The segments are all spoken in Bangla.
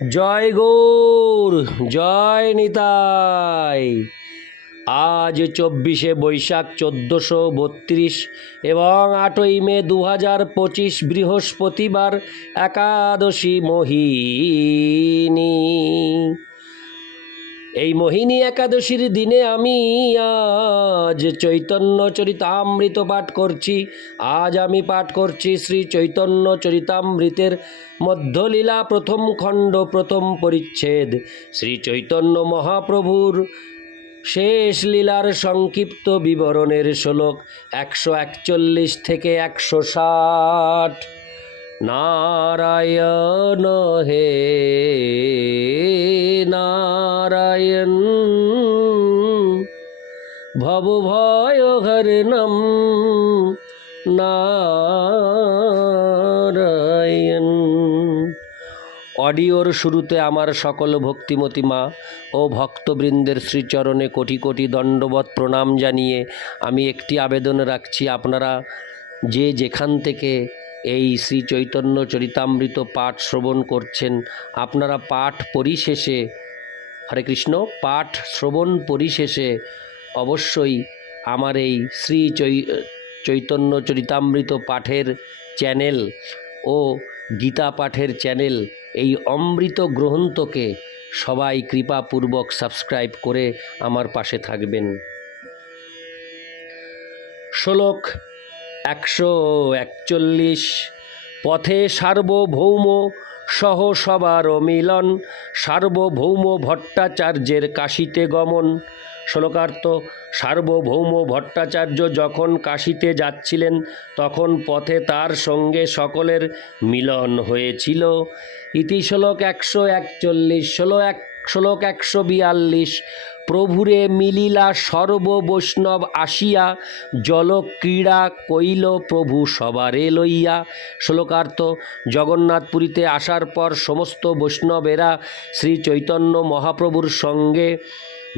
জয় গৌর, জয় নিতাই। আজ চব্বিশে বৈশাখ চোদ্দোশো বত্রিশ এবং আটই মে দু হাজার পঁচিশ বৃহস্পতিবার একাদশী মোহিনী। এই মোহিনী একাদশীর দিনে আমি আজ চৈতন্য চরিতামৃত পাঠ করছি। আজ আমি পাঠ করছি শ্রী চৈতন্য চরিতামৃতের মধ্যলীলা প্রথম খণ্ড, প্রথম পরিচ্ছেদ। শ্রী চৈতন্য মহাপ্রভুর শেষ লীলার সংক্ষিপ্ত বিবরণের শ্লোক একশো একচল্লিশ থেকে একশো ষাট। নারায়ণ হে নারায়ণ। ভব ভয় হরণম নারায়ণ। অডিওর শুরুতে আমার সকল ভক্তিমতী মা ও ভক্তবৃন্দের শ্রীচরণে কোটি কোটি দণ্ডবত প্রণাম জানিয়ে আমি একটি আবেদন রাখছি আপনারা যে যেখান থেকে এই শ্রী চৈতন্য চরিতামৃত পাঠ শ্রবণ করছেন। আপনারা পাঠ পরিশেষে, হরে কৃষ্ণ, পাঠ শ্রবণ পরিশেষে অবশ্যই আমার এই শ্রী চৈতন্য চরিতামৃত পাঠের চ্যানেল ও গীতা পাঠের চ্যানেল, এই অমৃত গ্রন্থকে সবাই কৃপাপূর্বক সাবস্ক্রাইব করে আমার পাশে থাকবেন। শ্লোক একশো একচল্লিশ। পথে সার্বভৌম সহ সবার মিলন, সার্বভৌম ভট্টাচার্যের কাশিতে গমন। শ্লোকার্থ, সার্বভৌম ভট্টাচার্য যখন কাশিতে যাচ্ছিলেন, তখন পথে তার সঙ্গে সকলের মিলন হয়েছিল। ইতি শ্লোক একশো একচল্লিশ ষোলো এক শ্লোক একশো বিয়াল্লিশ। প্রভুরে মিলিলা সর্ব বৈষ্ণব আসিয়া জল ক্রীড়া কইল প্রভু সবারে লইয়া। শ্লোকার্থ, জগন্নাথপুরীতে আসার পর সমস্ত বৈষ্ণবেরা শ্রী চৈতন্য মহাপ্রভুর সঙ্গে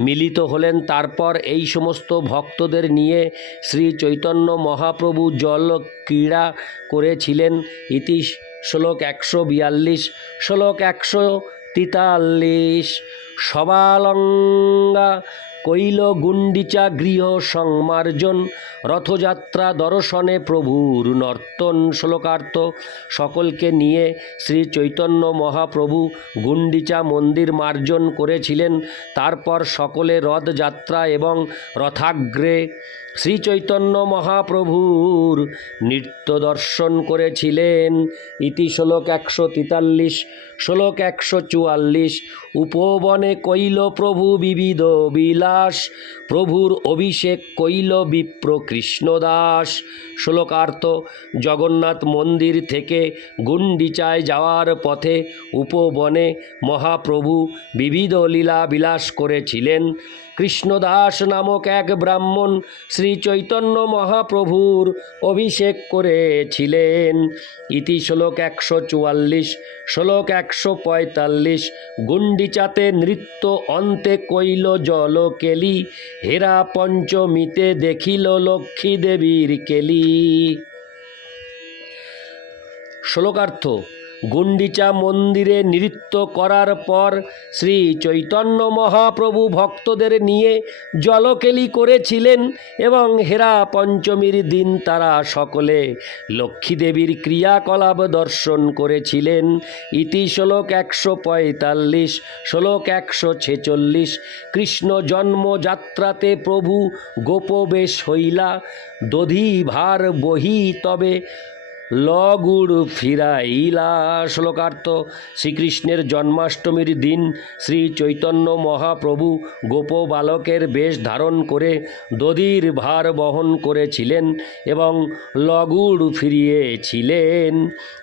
মিলিত হলেন। তারপর এই সমস্ত ভক্তদের নিয়ে শ্রী চৈতন্য মহাপ্রভু জল ক্রীড়া করেছিলেন। ইতি শ্লোক একশো বিয়াল্লিশ। শ্লোক একশো তেতাল্লিশ। সবালঙ্গা কৈল গুণ্ডিচা গৃহ সংমার্জন, রথযাত্রা দর্শনে প্রভুর নর্তন শ্লোকার্থ সকলকে নিয়ে শ্রী চৈতন্য মহাপ্রভু গুণ্ডিচা মন্দির মার্জন করেছিলেন। তারপর সকলে রথযাত্রা এবং রথাগ্রে শ্রী চৈতন্য মহাপ্রভুর নৃত্য দর্শন করেছিলেন। ইতি শ্লোক একশো তেতাল্লিশ, শ্লোক একশো চুয়াল্লিশ। উপবনে কৈল প্রভু বিবিধ বিলাস, প্রভুর অভিষেক কৈল বিপ্র কৃষ্ণদাস শ্লোকার্থ, জগন্নাথ মন্দির থেকে গুন্ডিচায় যাওয়ার পথে উপবনে মহাপ্রভু বিবিধ লীলা বিলাস করেছিলেন। কৃষ্ণদাস নামক এক ব্রাহ্মণ শ্রী চৈতন্য মহাপ্রভুর অভিষেক করেছিলেন। ইতি শ্লোক একশো চুয়াল্লিশ, শ্লোক একশো পঁয়তাল্লিশ গুন্ডিচাতে নৃত্য অন্তে কইল জল কেলি, হেরা পঞ্চমীতে দেখিল লক্ষ্মী দেবীর কেলি। শ্লোকার্থ গুন্ডিচা মন্দিরে নৃত্য করার পর শ্রী চৈতন্য মহাপ্রভু ভক্তদের নিয়ে জলকেলি করেছিলেন এবং হেরা পঞ্চমীর দিন তারা সকলে লক্ষ্মী দেবীর ক্রিয়াকলাপ দর্শন করেছিলেন। ইতি শ্লোক একশো পঁয়তাল্লিশ, শ্লোক একশো ছেচল্লিশ, কৃষ্ণ জন্মযাত্রাতে প্রভু গোপবেশ হইলা দধি ভার বহি তবে লগুড় ফিরাইলা শ্লোকার্থ শ্রীকৃষ্ণের জন্মাষ্টমীর দিন শ্রী চৈতন্য মহাপ্রভু গোপ বালকের বেশ ধারণ করে দধির ভার বহন করেছিলেন এবং লগুড় ফিরিয়েছিলেন।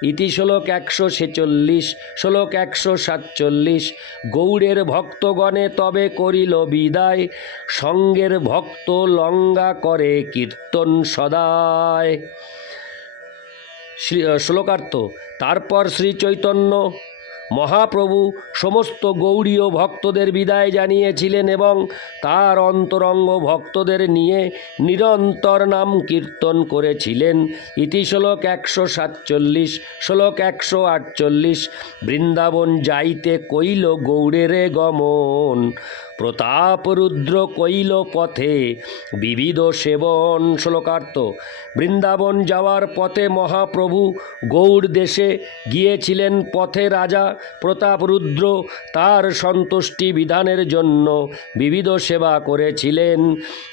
ইতি শ্লোক একশো ছেচল্লিশ, শ্লোক একশো সাতচল্লিশ, গৌড়ের ভক্তগণে তবে করিল বিদায়, সঙ্গের ভক্ত লঙ্গা করে কীর্তন সদায়। শ্রী শ্লোকার্থ। তারপর শ্রী চৈতন্য মহাপ্রভু সমস্ত গৌড়ীয় ভক্তদের বিদায় জানিয়েছিলেন এবং তার অন্তরঙ্গ ভক্তদের নিয়ে নিরন্তর নাম কীর্তন করেছিলেন। ইতি শ্লোক একশো সাতচল্লিশ, শ্লোক একশো আটচল্লিশ, বৃন্দাবন যাইতে কইল গৌড়েরে গমন। প্রতাপ রুদ্র কইল পথে বিবিধ সেবন শ্লোকার্থ। বৃন্দাবন যাওয়ার পথে মহাপ্রভু গৌড় দেশে গিয়েছিলেন পথে রাজা প্রতাপ রুদ্র তার সন্তুষ্টি বিধানের জন্য বিবিধ সেবা করেছিলেন।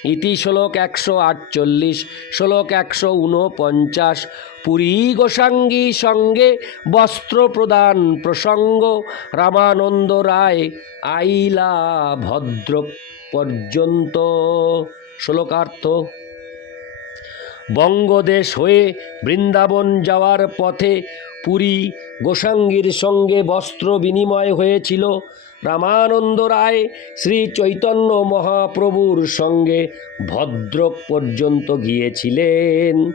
ইতি শ্লোক একশো আটচল্লিশ, শ্লোক একশো ঊনপঞ্চাশ পুরী গোসাঙ্গী সঙ্গে বস্ত্র প্রদান প্রসঙ্গ। রামানন্দ রায় আইলা ভদ্র পর্যন্ত। শ্লোকার্থ। বঙ্গদেশ হয়ে বৃন্দাবন যাওয়ার পথে পুরী গোসাঙ্গীর সঙ্গে বস্ত্র বিনিময় হয়েছিল। রামানন্দ রায় শ্রী চৈতন্য মহাপ্রভুর সঙ্গে ভদ্রক পর্যন্ত গিয়েছিলেন।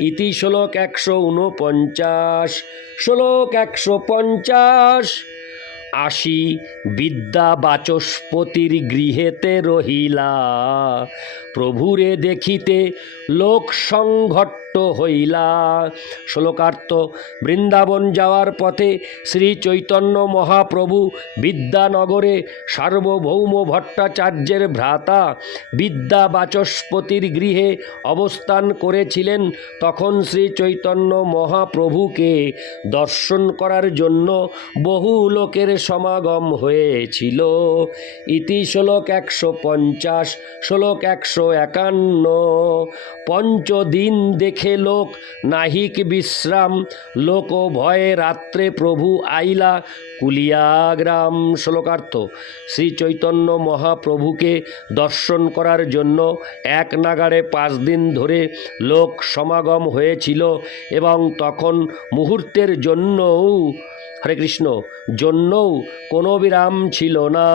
ইতি শ্লোক একশো ঊনপঞ্চাশ শ্লোক একশো পঞ্চাশ। আসি বিদ্যা বাচস্পতির গৃহেতে রহিলা। প্রভুরে দেখিতে লোক সংঘট্ট হইলা। শ্লোকার্থ, বৃন্দাবন যাওয়ার পথে শ্রী চৈতন্য মহাপ্রভু বিদ্যানগরে সার্বভৌম ভট্টাচার্যের ভ্রাতা বিদ্যা বাচস্পতির গৃহে অবস্থান করেছিলেন। তখন শ্রী চৈতন্য মহাপ্রভুকে দর্শন করার জন্য বহু লোকের সমাগম হয়েছিল। ইতি শ্লোক একশো পঞ্চাশ, শ্লোক একশো একান্ন। পঞ্চদিন দেখে লোক নাহিক বিশ্রাম, লোক ভয়ে রাত্রে প্রভু আইলা কুলিয়াগ্রাম। শ্লোকার্থ শ্রী চৈতন্য মহাপ্রভুকে দর্শন করার জন্য এক নাগাড়ে পাঁচ দিন ধরে লোক সমাগম হয়েছিল এবং তখন মুহূর্তের জন্যও হরে কৃষ্ণ জন্যও কোনো বিরাম ছিল না।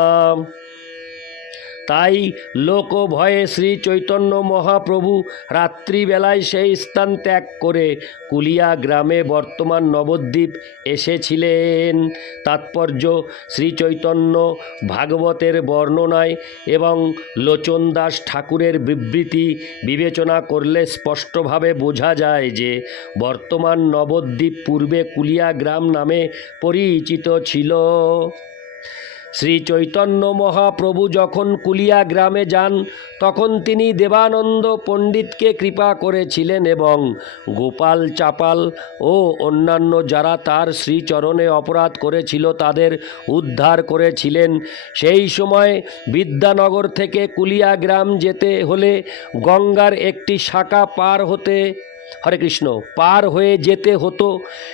তাই লোক ভয়ে শ্রী চৈতন্য মহাপ্রভু রাত্রিবেলায় সেই স্থান ত্যাগ করে কুলিয়া গ্রামে বর্তমান নবদ্বীপ এসেছিলেন। তাৎপর্য শ্রী চৈতন্য ভাগবতের বর্ণনায় এবং লোচন দাস ঠাকুরের বিবৃতি বিবেচনা করলে স্পষ্টভাবে বোঝা যায় যে বর্তমান নবদ্বীপ পূর্বে কুলিয়া গ্রাম নামে পরিচিত ছিল। শ্রী চৈতন্য মহাপ্রভু যখন কুলিয়া গ্রামে যান, তখন তিনি দেবানন্দ পণ্ডিতকে কৃপা করেছিলেন এবং গোপাল চাপাল ও অন্যান্য যারা তার শ্রীচরণে অপরাধ করেছিল তাদের উদ্ধার করেছিলেন। সেই সময় বিদ্যানগর থেকে কুলিয়া গ্রাম যেতে হলে গঙ্গার একটি শাখা পার হতে হরে কৃষ্ণ, পার হয়ে যেতে হতো।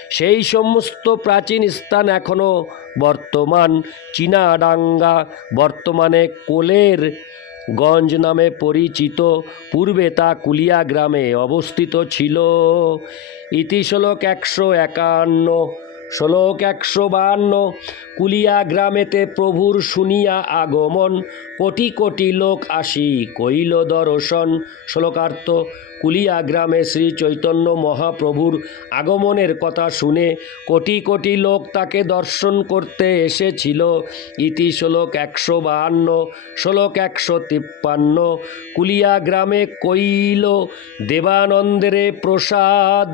সেই সমস্ত প্রাচীন স্থান এখনও বর্তমান। চীনাডাঙ্গা বর্তমানে কোলের গঞ্জ নামে পরিচিত। পূর্বে তা কুলিয়া গ্রামে অবস্থিত ছিল। ইতি শ্লোক একশো একান্ন, শ্লোক একশো বাহান্ন কুলিয়া গ্রামেতে প্রভুর শুনিয়া আগমন। কোটি কোটি লোক আসি কইল দর্শন। শ্লোকার্থ কুলিয়া গ্রামে শ্রী চৈতন্য মহাপ্রভুর আগমনের কথা শুনে কোটি কোটি লোক তাকে দর্শন করতে এসেছিল। ইতি শ্লোক একশো বাহান্ন, শ্লোক একশো তিপ্পান্ন। কুলিয়া গ্রামে কইল দেবানন্দেরে প্রসাদ,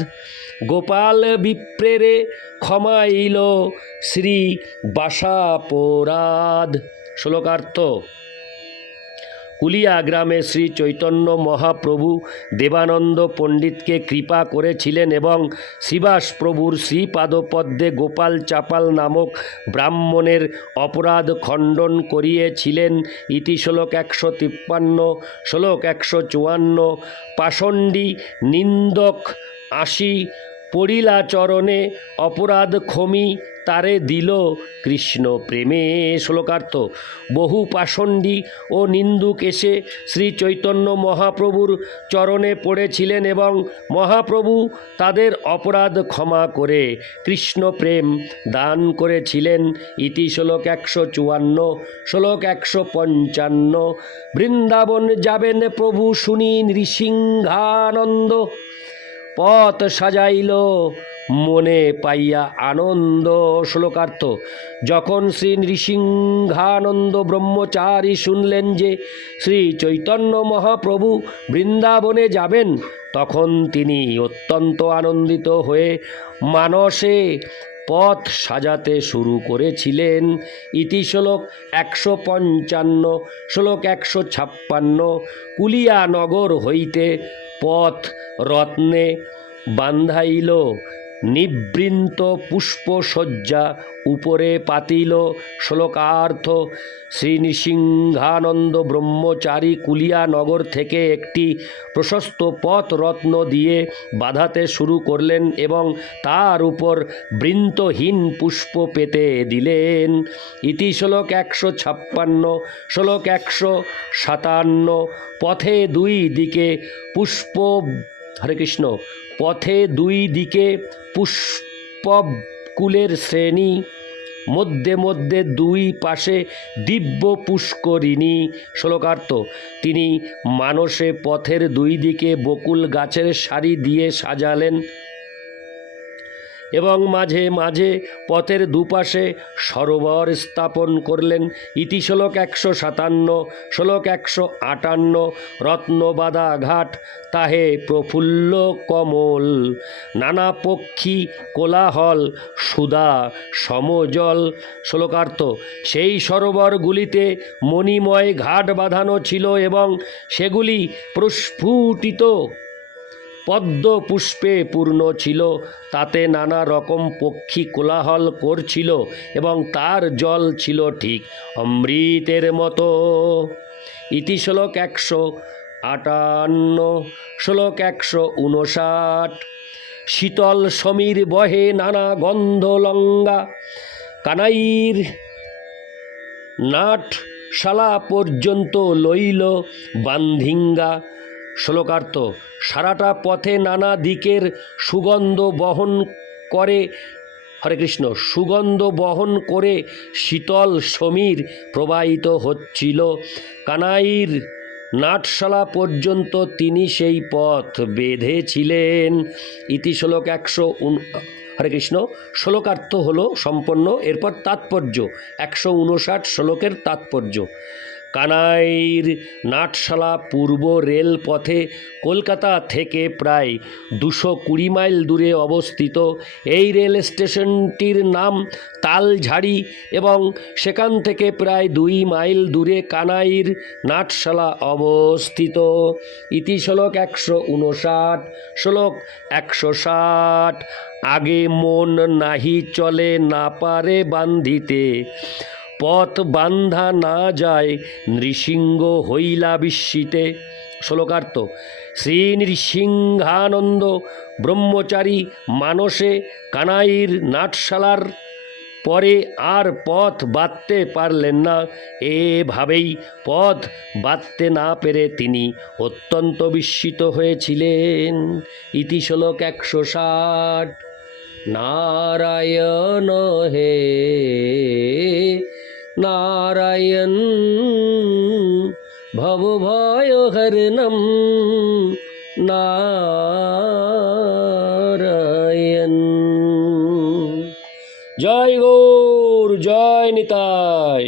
গোপাল বিপ্রেরে ক্ষমাইল শ্রী বাসাপরাধ। শ্লোকার্থ। কুলিয়া গ্রামে শ্রী চৈতন্য মহাপ্রভু দেবানন্দ পণ্ডিতকে কৃপা করেছিলেন এবং শিবাস প্রভুর শ্রীপাদপদ্মে গোপাল চাপাল নামক ব্রাহ্মণের অপরাধ খণ্ডন করিয়েছিলেন ইতি শ্লোক একশো তিপ্পান্ন, শ্লোক একশো চুয়ান্ন, পাষণ্ডী নিন্দক আশি পড়িলা চরণে অপরাধ ক্ষমি তারে দিল কৃষ্ণ প্রেমে শ্লোকার্থ। বহু পাষণ্ডী ও নিন্দুক এসে শ্রী চৈতন্য মহাপ্রভুর চরণে পড়েছিলেন এবং মহাপ্রভু তাদের অপরাধ ক্ষমা করে কৃষ্ণ প্রেম দান করেছিলেন। ইতি শ্লোক একশো চুয়ান্ন, শ্লোক একশো পঞ্চান্ন। বৃন্দাবন যাবেন প্রভু শুনি নৃসিংহানন্দ পথ সাজাইল, মনে পাইয়া আনন্দ শ্লোকার্থ। যখন শ্রী নৃসিংহানন্দ ব্রহ্মচারী শুনলেন যে শ্রী চৈতন্য মহাপ্রভু বৃন্দাবনে যাবেন, তখন তিনি অত্যন্ত আনন্দিত হয়ে মানসে পথ সাজাতে শুরু করেছিলেন। ইতি শ্লোক একশো পঞ্চান্ন, শ্লোক একশো ছাপ্পান্ন, কুলিয়ানগর হইতে পথ রত্নে বান্ধাইল নিবৃন্ত পুষ্পসজ্জা উপরে পাতিল শ্লোকার্থ শ্রী নৃসিংহানন্দ ব্রহ্মচারী কুলিয়ানগর থেকে একটি প্রশস্ত পথ রত্ন দিয়ে বাঁধাতে শুরু করলেন এবং তার উপর বৃন্তহীন পুষ্প পেতে দিলেন। ইতি শ্লোক একশো ছাপ্পান্ন, শ্লোক একশো সাতান্ন। পথে দুই দিকে পুষ্প হরে কৃষ্ণ। পথে দুই দিকে পুষ্পকুলের শ্রেণি, মধ্যে মধ্যে দুই পাশে দিব্য পুষ্করিণী শ্লোকার্থ। তিনি মানসে পথের দুই দিকে বকুল গাছের সারি দিয়ে সাজালেন। এবং মাঝে মাঝে পথের দুপাশে সরোবর স্থাপন করলেন। ইতি শ্লোক একশো সাতান্ন, শ্লোক একশো আটান্ন, রত্নবাদা ঘাট, তাহে প্রফুল্ল কমল। নানা পক্ষী কোলাহল, সুদা সমজল। শ্লোকার্থ, সেই সরোবরগুলিতে মণিময় ঘাট বাঁধানো ছিল এবং সেগুলি প্রস্ফুটিত। পদ্ম পুষ্পে পূর্ণ ছিল, তাতে নানা রকম পক্ষী কোলাহল করছিল এবং তার জল ছিল ঠিক অমৃতের মতো। ইতি শ্লোক একশো আটান্ন, শ্লোক একশো উনষাট। শীতল সমীর বহে নানা গন্ধ লঙ্গা, কানাইর নাটশালা পর্যন্ত লইল বান্ধিঙ্গা। শ্লোকার্থ, সারাটা পথে নানা দিকের সুগন্ধ বহন করে, হরে কৃষ্ণ, সুগন্ধ বহন করে শীতল সমীর প্রবাহিত হচ্ছিল। কানাইর নাটশালা পর্যন্ত তিনি সেই পথ বেঁধেছিলেন। ইতি শ্লোক একশো হরে কৃষ্ণ, শ্লোকার্থ হল সম্পন্ন, এরপর তাৎপর্য, একশো উনষাট শ্লোকের তাৎপর্য। কানাইর নাটশালা পূর্ব রেলপথে কলকাতা থেকে প্রায় দুশো কুড়ি মাইল দূরে অবস্থিত এই রেল স্টেশনটির নাম তালঝাড়ি এবং সেখান থেকে প্রায় দুই মাইল দূরে কানাইর নাটশালা অবস্থিত। ইতি শ্লোক একশো উনষাট, শ্লোক একশো ষাট। আগে মন নাহি চলে না পারে বান্ধিতে। পথ বান্ধা না যায়, নৃসিংহ হইলা বিস্মিতে। শ্লোকার্থ শ্রী নৃসিংহানন্দ ব্রহ্মচারী মানসে কানাইর নাটশালার পরে আর পথ বাঁধতে পারলেন না। এভাবেই পথ বাঁধতে না পেরে তিনি অত্যন্ত বিস্মিত হয়েছিলেন। ইতি শ্লোক একশো ষাট। নারায়ণ হে ভয় হরণম নারায়ণ জয় গৌর জয় নিতাই